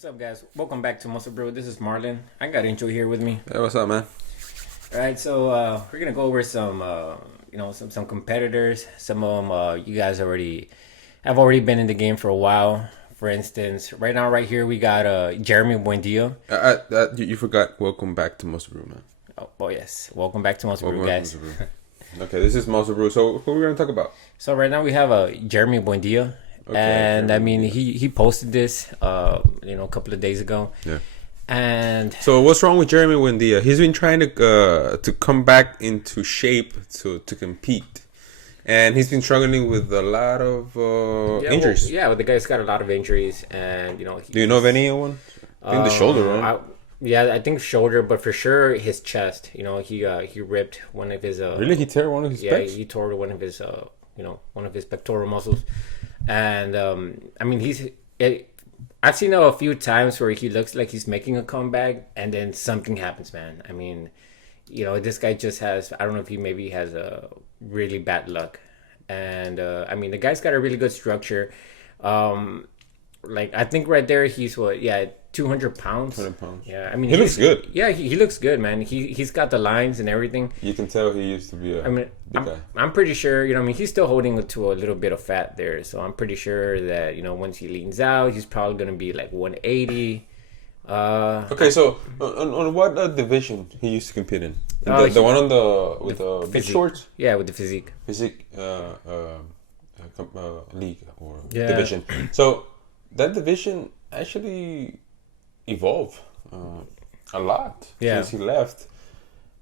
What's up, guys? Welcome back to Muscle Brew. This is Marlon. I got Intro here with me. Hey, what's up, man? All right, so we're gonna go over some competitors. Some of them you guys have already been in the game for a while. For instance, right now, right here, we got Jeremy Buendia. You forgot. Welcome back to Muscle Brew, man. Oh yes, welcome back to Muscle Brew, guys. Okay, this is Muscle Brew. So who are we gonna talk about? So right now we have Jeremy Buendia. Okay, and I mean, he posted this, a couple of days ago. Yeah. And so what's wrong with Jeremy Buendia? He's been trying to come back into shape to compete, and he's been struggling with a lot of injuries. Well, the guy's got a lot of injuries, and Do you know of anyone? I think the shoulder, right? I think shoulder, but for sure his chest. He ripped one of his. Really, he tore one of his. Yeah, he tore one of his. One of his pectoral muscles. And I mean, I've seen him a few times where he looks like he's making a comeback, and then something happens, man. I mean, this guy just has, I don't know if he maybe has a really bad luck. And I mean, the guy's got a really good structure. I think right there he's 200 pounds. 200 pounds. Yeah, I mean, he looks good. Yeah, he looks good, man. He's got the lines and everything. You can tell he used to be big guy. I'm pretty sure, he's still holding to a little bit of fat there. So I'm pretty sure that, once he leans out, he's probably going to be like 180. Okay, so on what division he used to compete in? The one with the big shorts? Yeah, with the physique. Physique league or division. So that division actually evolved a lot since he left,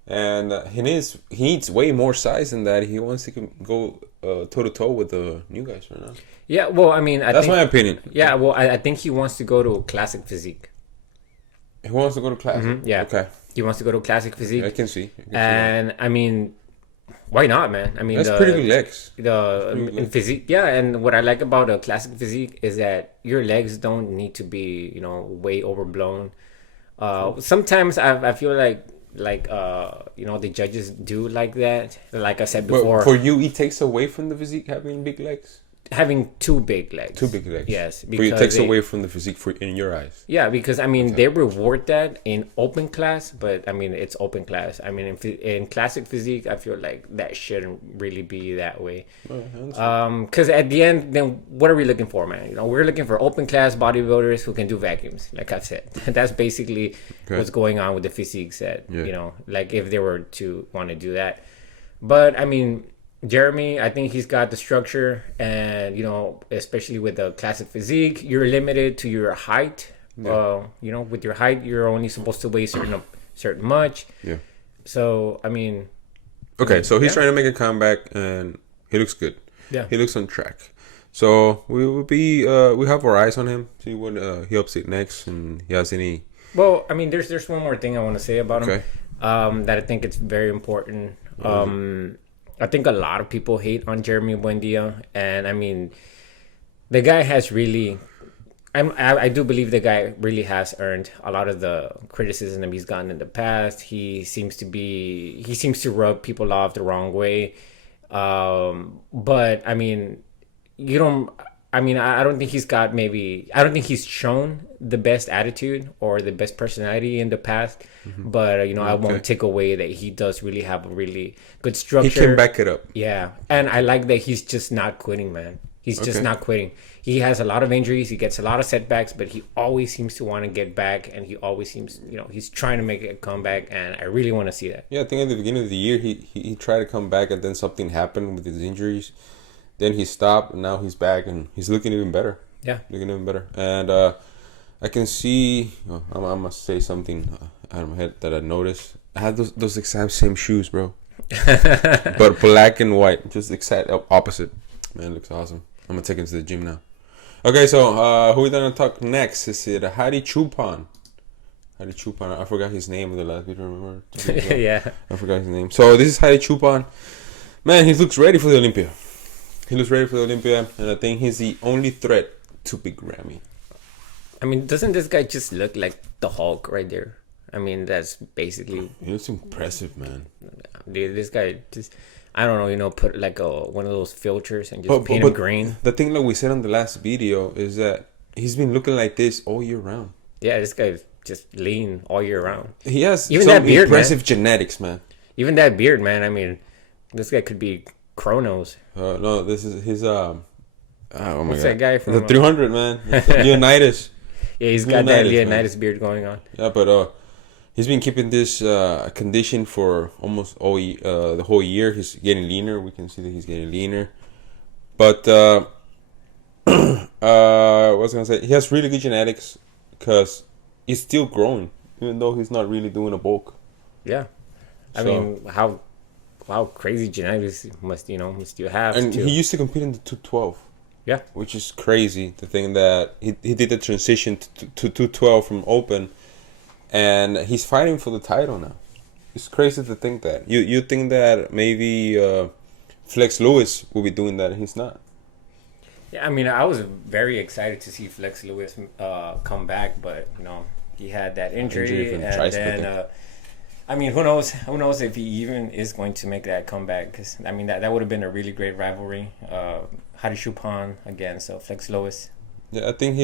and he needs way more size than that. He wants to go toe to toe with the new guys right now. Yeah, well, I mean, that's my opinion. Yeah, well, I think he wants to go to classic physique. He wants to go to classic. Mm-hmm, yeah. Okay. He wants to go to classic physique. I can see. I mean, why not, man? I mean, that's pretty good legs. In physique, yeah. And what I like about a classic physique is that your legs don't need to be, way overblown. Sometimes I feel like the judges do like that. Like I said before, but for you, it takes away from the physique having big legs. Having two big legs. Yes, because it takes away from the physique in your eyes. Yeah, because I mean they reward that in open class, but I mean it's open class. I mean in classic physique, I feel like that shouldn't really be that way. Because at the end, then what are we looking for, man? We're looking for open class bodybuilders who can do vacuums, like I've said. That's basically what's going on with the physique set. Yeah. Like if they were to want to do that, but I mean. Jeremy, I think he's got the structure, and especially with the classic physique, you're limited to your height. Yeah. With your height, you're only supposed to weigh certain much. Yeah. So I mean. Okay, so he's trying to make a comeback, and he looks good. Yeah. He looks on track. So we have our eyes on him. See what he upset next, and he has any. Well, I mean, there's one more thing I want to say about him. That I think it's very important. I think a lot of people hate on Jeremy Buendia, and I mean, the guy has really, I do believe the guy really has earned a lot of the criticism he's gotten in the past. He seems to rub people off the wrong way, but I mean, I don't think I don't think he's shown the best attitude or the best personality in the past. Mm-hmm. But I won't take away that he does really have a really good structure. He can back it up. Yeah, and I like that he's just not quitting, man. He's just not quitting. He has a lot of injuries. He gets a lot of setbacks, but he always seems to want to get back, and he always seems, he's trying to make a comeback, and I really want to see that. Yeah, I think at the beginning of the year he tried to come back, and then something happened with his injuries. Then he stopped, and now he's back, and he's looking even better. Yeah, looking even better. And I can see. I'm gonna say something out of my head that I noticed. I had those exact same shoes, bro, but black and white, just exact opposite. Man, it looks awesome. I'm gonna take him to the gym now. Okay, so who we gonna talk next? Is it Hadi Choopan? Hadi Choopan. I forgot his name in the last video. Remember? Yeah, I forgot his name. So this is Hadi Choopan. Man, he looks ready for the Olympia. He looks ready for the Olympia, and I think he's the only threat to Big Grammy. I mean, doesn't this guy just look like the Hulk right there? I mean, that's basically. He looks impressive, man. Dude, this guy just, I don't know, put like one of those filters and just paint him green. The thing that we said on the last video is that he's been looking like this all year round. Yeah, this guy's just lean all year round. He has even some that beard, impressive man. genetics, man. Even that beard, man. I mean, this guy could be Kronos. No, this is his oh my What's god, that guy from the 300, man? Leonidas. Yeah, he's got that Leonidas beard going on. Yeah, but he's been keeping this condition for almost the whole year. He's getting leaner. We can see that he's getting leaner. But what was I gonna say? He has really good genetics because he's still growing, even though he's not really doing a bulk. Yeah, I mean, how crazy genetics must you have? And he used to compete in the 212. Yeah, which is crazy to think that he did the transition to 212 from open, and he's fighting for the title now. It's crazy to think that. You think that maybe Flex Lewis will be doing that, and he's not. Yeah, I mean, I was very excited to see Flex Lewis come back, but he had that injury and then I mean, who knows if he even is going to make that comeback? Because I mean, that would have been a really great rivalry. Hadi Choopan against Flex Lewis. Yeah, I think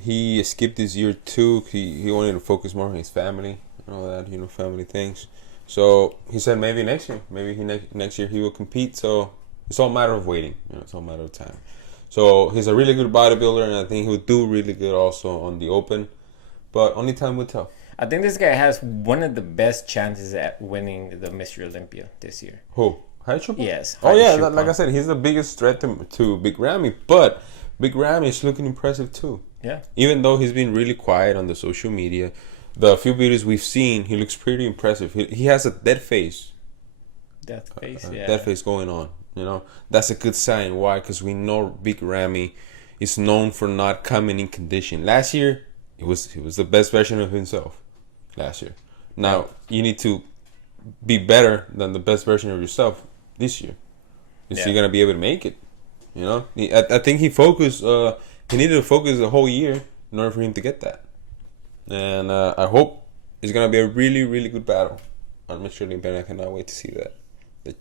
he skipped this year too. He wanted to focus more on his family and all that, family things. So he said maybe next year, next year he will compete. So it's all a matter of waiting. It's all a matter of time. So he's a really good bodybuilder, and I think he'll do really good also on the open. But only time will tell. I think this guy has one of the best chances at winning the Mr. Olympia this year. Who? Hadi Choopan? Yes. Oh yeah, like I said, he's the biggest threat to Big Ramy, but Big Ramy is looking impressive too. Yeah. Even though he's been really quiet on the social media, the few videos we've seen, he looks pretty impressive. He has a dead face. Dead face, yeah. Dead face going on. That's a good sign. Why? Because we know Big Ramy is known for not coming in condition. Last year, he was the best version of himself. Last year. Now you need to be better than the best version of yourself this year. Is he gonna be able to make it? I think he focused. He needed to focus the whole year in order for him to get that. And I hope it's gonna be a really, really good battle on Mr. Olympia. And I cannot wait to see that.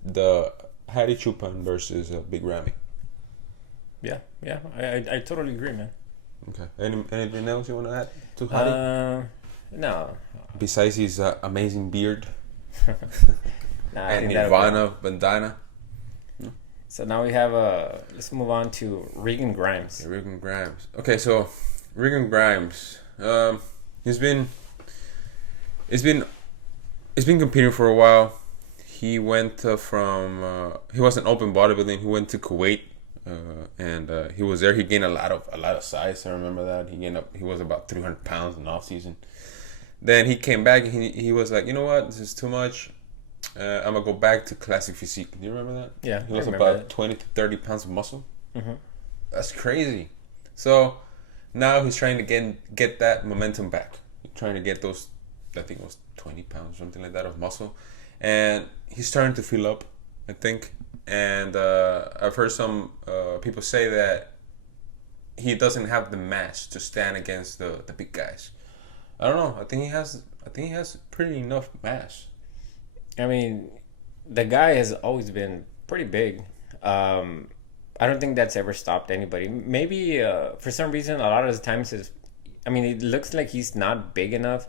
The Hadi Choopan versus Big Ramy. Yeah, I totally agree, man. Okay. Anything else you want to add to Hadi? No. Besides his amazing beard. And Nirvana bandana. So now we have let's move on to Regan Grimes. Yeah, Regan Grimes. Okay, so Regan Grimes, he's been competing for a while. He went from he was an open bodybuilding. He went to Kuwait, and he was there. He gained a lot of size. I remember that he was about 300 pounds in off season. Then he came back and he was like, you know what, this is too much. I'm gonna go back to classic physique. Do you remember that? Yeah, he lost about 20 to 30 pounds of muscle. Mm-hmm. That's crazy. So now he's trying to get that momentum back. He's trying to get those, I think it was 20 pounds, something like that, of muscle, and he's starting to fill up, I think. And I've heard some people say that he doesn't have the mass to stand against the big guys. I don't know. I think he has pretty enough mass. I mean, the guy has always been pretty big. I don't think that's ever stopped anybody. Maybe for some reason, a lot of the times it looks like he's not big enough,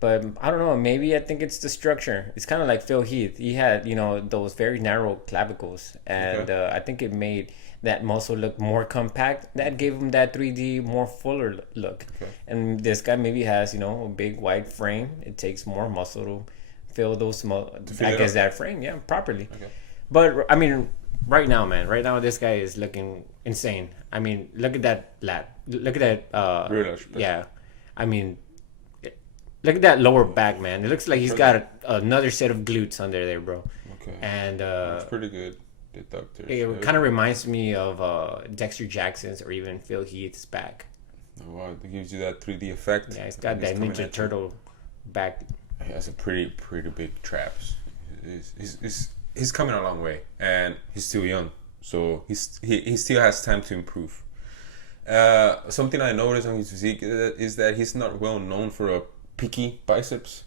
but I don't know. Maybe I think it's the structure. It's kind of like Phil Heath. He had those very narrow clavicles, and I think it made that muscle look more compact. That gave him that 3D, more fuller look. Okay. And this guy maybe has a big wide frame. It takes more muscle to fill those that frame, properly. Okay. But I mean, right now, this guy is looking insane. I mean, look at that lat. Look at that. Yeah, I mean, look at that lower back, man. It looks like he's got another set of glutes under there, bro. Okay. And that's pretty good. It kind of reminds me of Dexter Jackson's or even Phil Heath's back. Oh, wow, it gives you that 3D effect. Yeah, he's got that Ninja Turtle back. He has a pretty big traps. He's coming a long way, and he's still young, so he still has time to improve. Something I noticed on his physique is that he's not well known for a peaky biceps,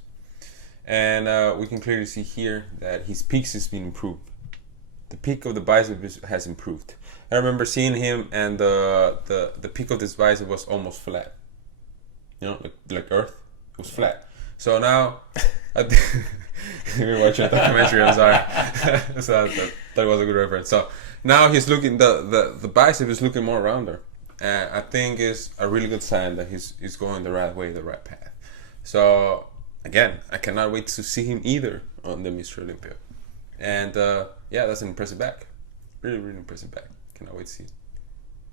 and we can clearly see here that his peaks has been improved. The peak of the bicep has improved. I remember seeing him, and the peak of this bicep was almost flat. like Earth. It was flat. So now, you're watching a documentary. I'm sorry. So that was a good reference. So now he's looking. The bicep is looking more rounder, and I think it's a really good sign that he's going the right way, the right path. So again, I cannot wait to see him either on the Mr. Olympia, and that's an impressive back. Really, really impressive back. Cannot wait to see it.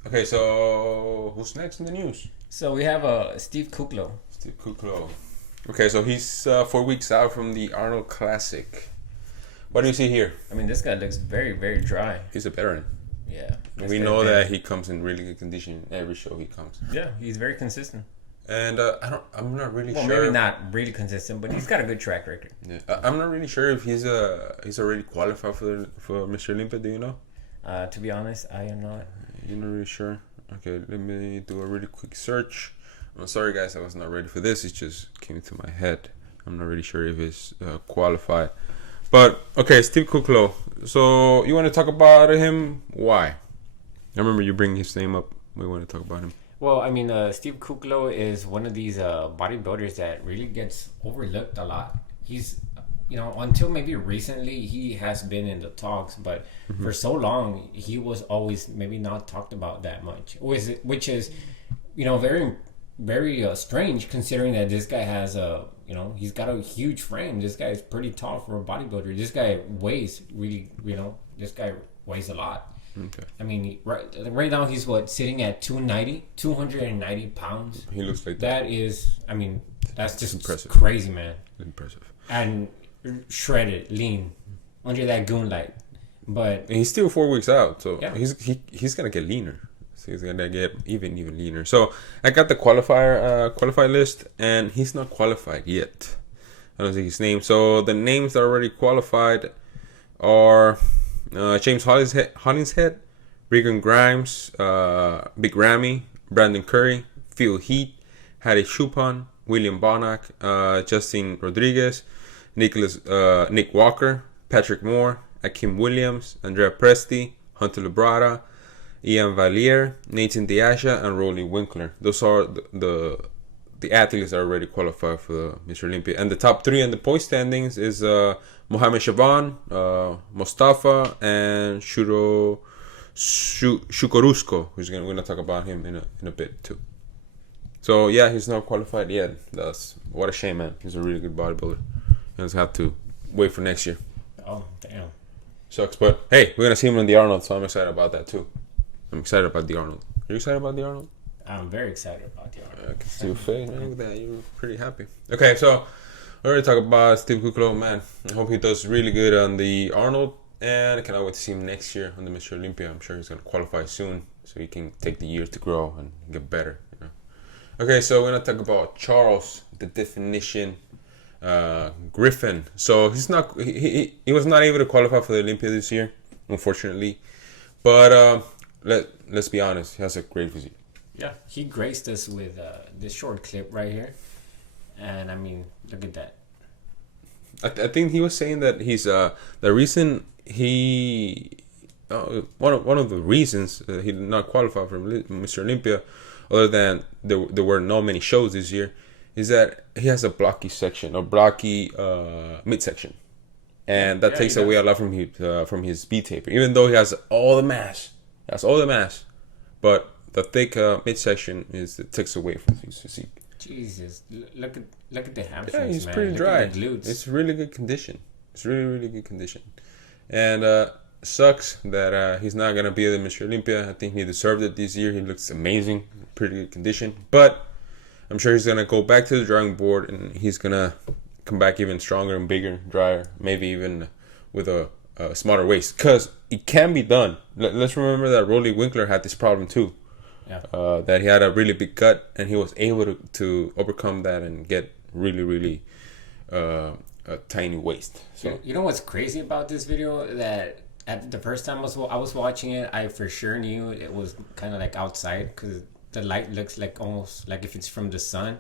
Okay, so who's next in the news? So we have Steve Kuclo. Steve Kuclo. Okay, so he's 4 weeks out from the Arnold Classic. What do you see here? I mean, this guy looks very, very dry. He's a veteran. Yeah. We know that he comes in really good condition every show he comes. Yeah, he's very consistent. And I'm not really sure. Well, maybe not really consistent, but he's got a good track record. Yeah, I'm not really sure if he's already qualified for Mr. Olympia. Do you know? To be honest, I am not. You're not really sure? Okay, let me do a really quick search. I'm sorry, guys, I was not ready for this. It just came into my head. I'm not really sure if he's qualified. But, okay, Steve Kuclo. So, you want to talk about him? Why? I remember you bringing his name up. We want to talk about him. Well, I mean, Steve Kuclo is one of these bodybuilders that really gets overlooked a lot. He's, until maybe recently, he has been in the talks, but for so long, he was always maybe not talked about that much, which is, very, very strange considering that this guy has he's got a huge frame. This guy is pretty tall for a bodybuilder. This guy weighs really, this guy weighs a lot. Okay. I mean, right now he's sitting at 290 pounds. He looks like that. That is, I mean, that's just impressive. Crazy, man. Impressive. And shredded, lean, under that goon light. But and he's still 4 weeks out, so yeah. he's gonna get leaner. So he's gonna get even leaner. So I got the qualified list, and he's not qualified yet. I don't see his name. So the names that are already qualified are James Hollingshead, Regan Grimes, Big Ramy, Brandon Curry, Phil Heath, Hadi Choopan, William Bonac, Justin Rodriguez, Nick Walker, Patrick Moore, Akim Williams, Andrea Presti, Hunter Lubrata, Ian Valier, Nathan Diasha, and Rolly Winkler. Those are the athletes that are already qualified for the Mr. Olympia. And the top three in the point standings is Mohamed Shaban, Mustafa, and Suhoruchko, who's we're gonna talk about him in a bit too. So yeah, he's not qualified yet. What a shame, man. He's a really good bodybuilder. You just have to wait for next year. Oh, damn. Sucks, but hey, we're gonna see him on the Arnold, so I'm excited about that too. I'm excited about the Arnold. Are you excited about the Arnold? I'm very excited about the Arnold. I can see your face. Look at that. You're pretty happy. Okay, so I already talked about Steve Kuclo, man. I hope he does really good on the Arnold, and I cannot wait to see him next year on the Mr. Olympia. I'm sure he's gonna qualify soon, so he can take the years to grow and get better. Okay, so we're gonna talk about Charles, the definition. Griffen. So he's not. He was not able to qualify for the Olympia this year, unfortunately. But let's be honest. He has a great physique. Yeah, he graced us with this short clip right here, and I mean, look at that. I think he was saying that he's the reason he one of the reasons he did not qualify for Mr. Olympia, other than there were not many shows this year, is that he has a blocky section or blocky midsection, and that takes away a lot from his B taper. Even though he has all the mass, but the thick midsection takes away from his physique. Jesus, look at the hamstrings. Yeah, he's man. pretty Look dry. at the glutes. It's really good condition. It's really good condition, and sucks that he's not gonna be at the Mr. Olympia. I think he deserved it this year. He looks amazing, pretty good condition, but I'm sure he's gonna go back to the drawing board and he's gonna come back even stronger and bigger, drier, maybe even with a smaller waist. Cause it can be done. Let's remember that Rolly Winkler had this problem too. Yeah. That he had a really big gut and he was able to overcome that and get really a tiny waist. So you know what's crazy about this video? That at the first time I was watching it, I for sure knew it was kind of like outside because the light looks like almost like if it's from the sun.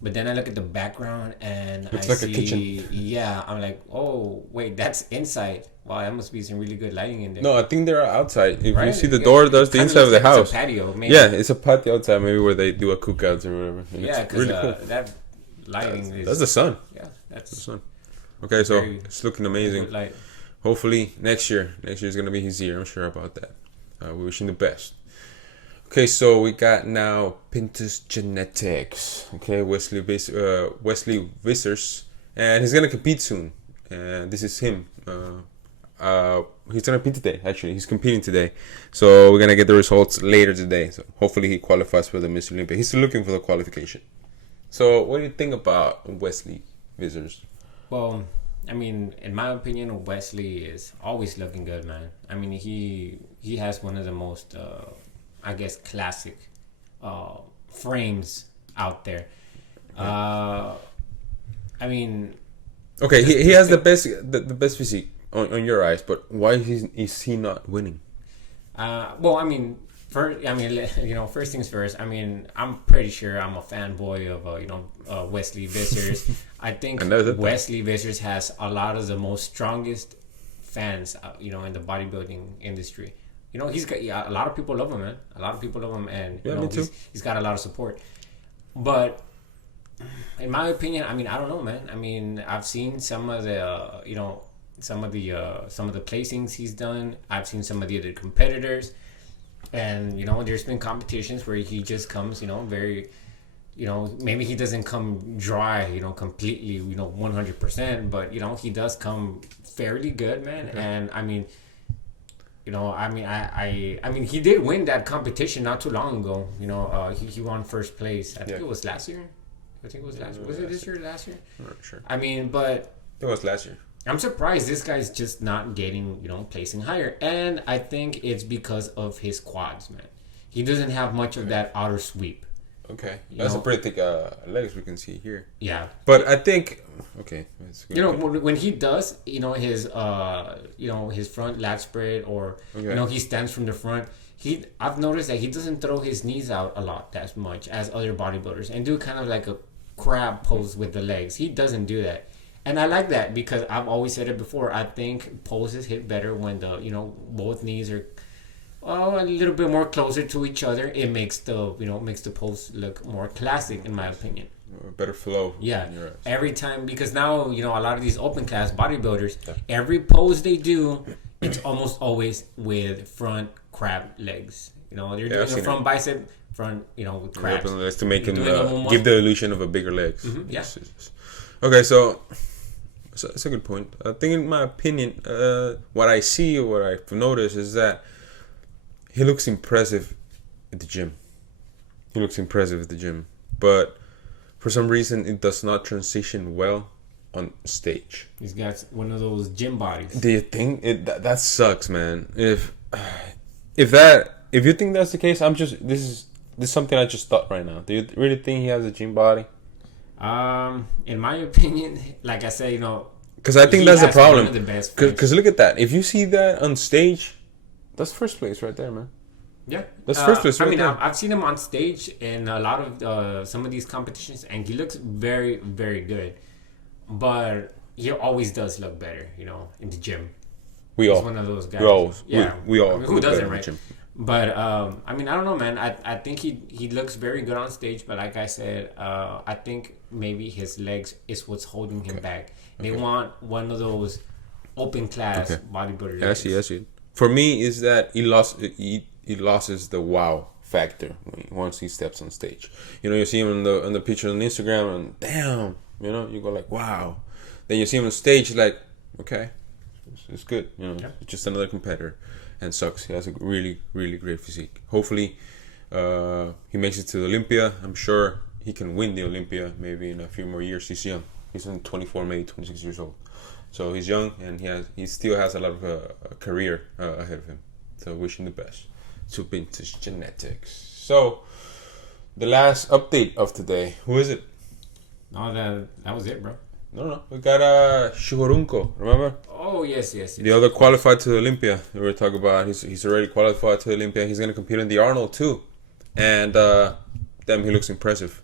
But then I look at the background and looks I like see, a kitchen. Yeah, I'm like, oh wait, that's inside. wow, that must be some really good lighting in there. No, I think they're outside. If right? you see the door, that's the inside of the house. It's a patio, maybe. Yeah, it's a patio outside, maybe where they do a cookouts or whatever. And yeah, because really cool. That lighting that's the sun. Yeah, that's the sun. Okay, so it's looking amazing. Hopefully next year is gonna be his year. I'm sure about that. We wish him the best. Okay, so we got now Pintus Genetics. Okay, Wesley Vissers, and he's gonna compete soon. And this is him. He's gonna compete today. Actually, he's competing today. So we're gonna get the results later today. So hopefully he qualifies for the Mr. Olympia. He's still looking for the qualification. So what do you think about Wesley Vissers? Well, I mean, in my opinion, Wesley is always looking good, man. I mean, he has one of the most, I guess, classic frames out there. I mean, okay, he has the best physique on your eyes, but why is he not winning? Well, I mean, first things first. I mean, I'm pretty sure I'm a fanboy of Wesley Vissers. I think Wesley Vissers has a lot of the most strongest fans, in the bodybuilding industry. He's got a lot of people love him, man. A lot of people love him, and me too. He's got a lot of support. But in my opinion, I mean, I don't know, man. I mean, I've seen some of the some of the placings he's done. I've seen some of the other competitors. And, there's been competitions where he just comes, very, maybe he doesn't come dry, completely, 100%. But, he does come fairly good, man. Okay. And, I mean, I mean, he did win that competition not too long ago. He won first place. I think it was last year. Was it this year or last year? I'm not sure. I mean, but... It was last year. I'm surprised this guy's just not getting, placing higher. And I think it's because of his quads, man. He doesn't have much of that outer sweep. Okay. That's a pretty thick legs we can see here. Yeah. But I think, okay. When he does, his front lat spread or, he stands from the front. I've noticed that he doesn't throw his knees out a lot that much as other bodybuilders and do kind of like a crab pose with the legs. He doesn't do that. And I like that because I've always said it before. I think poses hit better when the both knees are a little bit more closer to each other. It makes the pose look more classic, in my opinion. A better flow. Yeah. Every time, because now a lot of these open class bodybuilders, every pose they do, it's almost always with front crab legs. They're doing a front bicep, front with crabs. That's to make him give the illusion of a bigger legs. Mm-hmm. Yeah. Okay, so it's a good point. I think, in my opinion, what I see or what I've noticed is that he looks impressive at the gym. But for some reason, it does not transition well on stage. He's got one of those gym bodies. Do you think that sucks, man? If you think that's the case, this is something I just thought right now. Do you really think he has a gym body? In my opinion, like I said, because I think that's the problem. Because look at that. If you see that on stage, that's first place right there, man. Yeah, that's first place right there. I've seen him on stage in a lot of some of these competitions, and he looks very, very good. But he always does look better, in the gym. He's one of those guys. We all. Who doesn't, right? But I don't know, man. I think he looks very good on stage, but like I said, I think maybe his legs is what's holding him back. They want one of those open class bodybuilders. I see. For me, is that he loses the wow factor once he steps on stage. You see him on the picture on Instagram, and damn, you go like, wow. Then you see him on stage, like, okay, it's good. It's just another competitor. And sucks. He has a really, really great physique. Hopefully, he makes it to the Olympia. I'm sure he can win the Olympia maybe in a few more years. He's young. He's only 24, maybe 26 years old. So he's young, and he still has a lot of a career ahead of him. So wish him the best. To Vintage Genetics. So the last update of today. Who is it? No, that was it, bro. No. We got Suhoruchko, remember? Oh, yes. The other qualified to the Olympia. We were talking about he's already qualified to the Olympia. He's going to compete in the Arnold too. And damn, he looks impressive.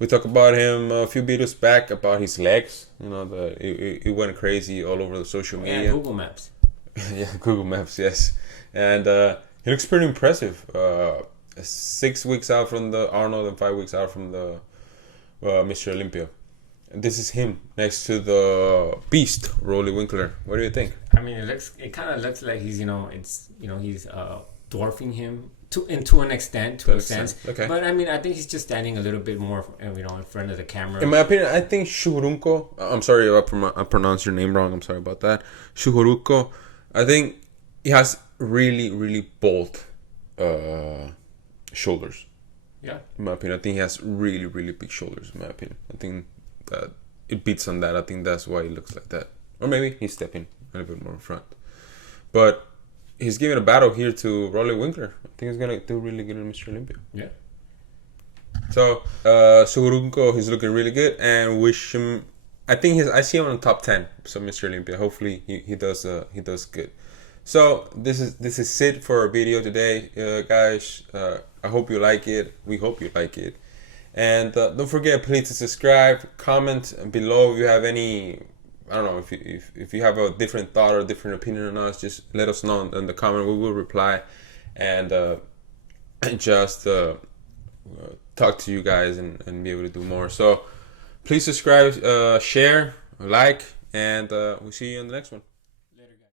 We talked about him a few videos back about his legs. It went crazy all over the social media. And Google Maps. Yeah, Google Maps, yes. And he looks pretty impressive. 6 weeks out from the Arnold and 5 weeks out from the Mr. Olympia. And this is him next to the beast, Rolly Winkler. What do you think? I mean, it kind of looks like he's, he's dwarfing him to an extent, to a sense. Okay. But I mean, I think he's just standing a little bit more, in front of the camera. In my opinion, I think Suhoruchko. I'm sorry if I pronounced your name wrong. I'm sorry about that. Suhoruchko. I think he has really, really bold shoulders. Yeah. In my opinion, I think he has really, really big shoulders. In my opinion, I think that it beats on that. I think that's why he looks like that. Or maybe he's stepping a little bit more in front. But he's giving a battle here to Rolly Winkler. I think he's gonna do really good in Mr. Olympia. Yeah. So Suhoruchko, he's looking really good, and wish him. I see him on the top 10. So Mr. Olympia. Hopefully he does good. So this is it for our video today, guys. I hope you like it. We hope you like it. And don't forget, please, to subscribe, comment below if you have any. I don't know if you have a different thought or different opinion on us. Just let us know in the comment. We will reply, and just talk to you guys and be able to do more. So please subscribe, share, like, and we'll see you on the next one.